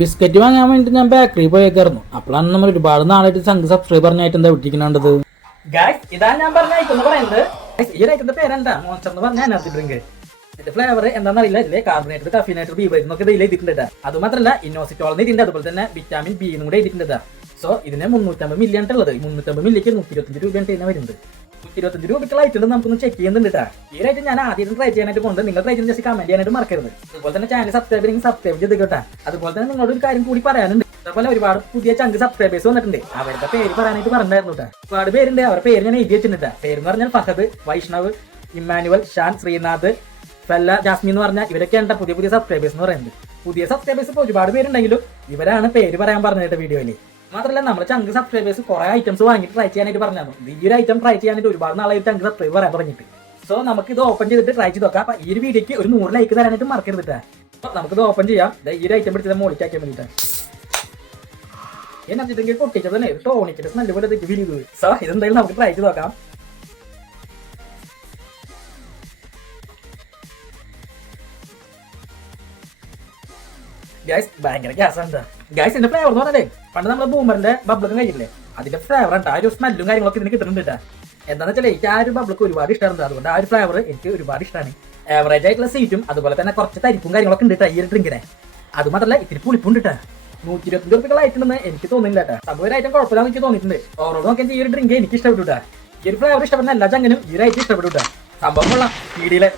Biscuit വാങ്ങാൻ വേണ്ടി ഞാൻ ബേക്കറി പോയേക്കായിരുന്നു. അപ്പോഴാണ് നമ്മൾ ഒരുപാട് നാളായിട്ട് സംഘ സബ്സ്ക്രൈബറിനായിട്ട് എന്താ വിട്ടിരിക്കുന്നത് ഗായ്സ് ഇതാണ് ഞാൻ പറഞ്ഞ ഐറ്റം പറയുന്നത്. ഈ ഐറ്റത്തിന്റെ പേരെന്താ? മോൺസ്റ്റർ എനർജി ഡ്രിങ്ക് ഇതിന്റെ ഫ്ലേവർ എന്താണെന്നറിയില്ല ഇതിലെ കാർബണേറ്റഡ് കഫീനേറ്റഡ് ബീവറേജ് എന്നൊക്കെ ഇതിൽ എഴുതിയിട്ടുണ്ട് ട്ടാ. അത് മാത്രമല്ല ഇന്നോസിറ്റോൾ ഇതിന്റെ അതുപോലെ തന്നെ വിറ്റാമിൻ ബി എന്നും കൂടെ എഴുതിയിട്ടുണ്ട് സോ ഇതിന് മുന്നൂറ്റമ്പത് മില്ലിയാണ് ഉള്ളത്. മുന്നൂറ്റമ്പത് മില്ലിക്ക് നൂറ്റി ഇരുപത്തഞ്ച് ഇതിന് വരുന്നത്. ഇരുപത്തഞ്ച് രൂപയ്ക്കുള്ള ഐറ്റം നമുക്കൊന്ന് ചെക്ക് ചെയ്യുന്നുണ്ട് കേട്ടോ ഈ റേറ്റ് ഞാൻ ആദ്യം ട്രൈ ചെയ്യാനായിട്ട് പോകുന്നത് നിങ്ങൾ ട്രൈ ചെയ്യുന്ന ജസ്റ്റ് കമന്റ് ചെയ്യാനായിട്ട് മറക്കരുത്. അതുപോലെ തന്നെ ചാനൽ സബ്സ്ക്രൈബ് ചെയ്യുന്ന സബ്സ്ക്രൈബ് ചെയ്ത് കേട്ടോ അതുപോലെ തന്നെ നിങ്ങളോട് ഒരു കാര്യം കൂടി പറയാനുണ്ട്. അതുപോലെ ഒരുപാട് പുതിയ ചങ്ക് സബ്സ്ക്രൈബേഴ്സ് വന്നിട്ടുണ്ട്. അവരുടെ പേര് പറയാനായിട്ട് പറഞ്ഞായിരുന്നു കേട്ടോ ഒരുപാട് പേരുണ്ട്. അവരുടെ പേര് ഞാൻ എഴുതി വെച്ചിട്ടുണ്ട് ട്ടാ. പേര് എന്ന് പറഞ്ഞാൽ ഫഹദ് വൈഷ്ണവ് ഇമ്മാനുവൽ ഷാൻ ശ്രീനാഥ് ഫെല്ല ജാസ്മി എന്ന് പറഞ്ഞാൽ ഇവരൊക്കെയാണ് പുതിയ പുതിയ സബ്സ്ക്രൈബേഴ്സ് എന്ന് പറയുന്നത്. പുതിയ സബ്സ്ക്രൈബേഴ്സ് ഇപ്പോൾ ഒരുപാട് പേരുണ്ടെങ്കിലും ഇവരാണ് പേര് പറയാൻ പറഞ്ഞിട്ട് വീഡിയോയിൽ മാത്രമല്ല നമ്മുടെ ചങ്ക് സബ്സ്ക്രൈബേഴ്സ് കുറെ ഐറ്റംസ് വാങ്ങിയിട്ട് ട്രൈ ചെയ്യാനായിട്ട് പറഞ്ഞു ഈ ഒരു ഐറ്റം ട്രൈ ചെയ്യാനായിട്ട് ഒരുപാട് നാളായിട്ട് ചങ്ക് സബ്സ്ക്രൈബ് പറയാൻ തുടങ്ങിയിട്ട്. സോ നമുക്ക് ഇത് ഓപ്പൺ ചെയ്തിട്ട് ട്രൈ ചെയ്ത് നോക്കാം. അപ്പൊ ഈ ഒരു വീഡിയോക്ക് ഒരു നൂറ് ലൈക്ക് തരാനായിട്ട് മാർക്ക് ട്ടാ. അപ്പൊ ഇത് ഓപ്പൺ ചെയ്യാം. ഈ ഒരു ഐറ്റം പിടിച്ചത് മോളിക്കാക്കാൻ വേണ്ടിയിട്ട് എന്നിട്ടെങ്കിൽ പൊട്ടിച്ചത് തന്നെ ടോണിക്കിന്റെ സ്മെല്ല് പോലെ തെറ്റി ചെയ്തു സോ ഇതെന്തായാലും നമുക്ക് ട്രൈ ചെയ്ത് നോക്കാം. ഗൈസ് ഭയങ്കര ഗ്യാസ് ആണ് ഗൈസ് ഇതിന്റെ ഫ്ലേവർ എന്ന് പറഞ്ഞാലേ പണ്ട് നമ്മൾ ബൂമറിന്റെ ബബ്ലൊക്കെ കഴിക്കില്ലേ അതിന്റെ ഫ്ലേവർ ഉണ്ട് ആ ഒരു സ്മെല്ലും കാര്യങ്ങളൊക്കെ ഇതിന് കിട്ടുന്നുണ്ട് കേട്ടോ എന്താണെന്ന് വെച്ചാൽ എനിക്ക് ആ ഒരു ബബ്ലൊക്കെ ഒരുപാട് ഇഷ്ടമാണ് അതുകൊണ്ട് ആ ഒരു ഫ്ലേവർ എനിക്ക് ഒരുപാട് ഇഷ്ടമാണ് ആവറേജ് ആയിട്ടുള്ള സീറ്റും അതുപോലെ തന്നെ കുറച്ച് തരിപ്പും കാര്യങ്ങളൊക്കെ ഉണ്ട് കേട്ടോ ഈ ഒരു ഡ്രിങ്കിനെ അത് മാത്രമല്ല ഇത്തിരി പുളിപ്പുണ്ട് കേട്ടോ നൂറ്റി ഇരുപത്തി രൂപയ്ക്കുള്ള ഐറ്റം ഒന്നും എനിക്ക് തോന്നുന്നില്ല കേട്ടോ സംഭവം ഒരു ഐറ്റം കുഴപ്പമില്ലാന്ന് എനിക്ക് തോന്നിയിട്ടുണ്ട്. ഓരോ നോക്കിയാൽ ഈ ഒരു ഡ്രിങ്ക് എനിക്ക് ഇഷ്ടപ്പെട്ടു കേട്ടോ ഈ ഒരു ഫ്ലേവർ ഇഷ്ടപ്പെടുന്ന എല്ലാ ചങ്ങനും ഈ ഒരു ഐറ്റം ഇഷ്ടപ്പെട്ടു സംഭവം കൊള്ളാം. പീടിയിലെ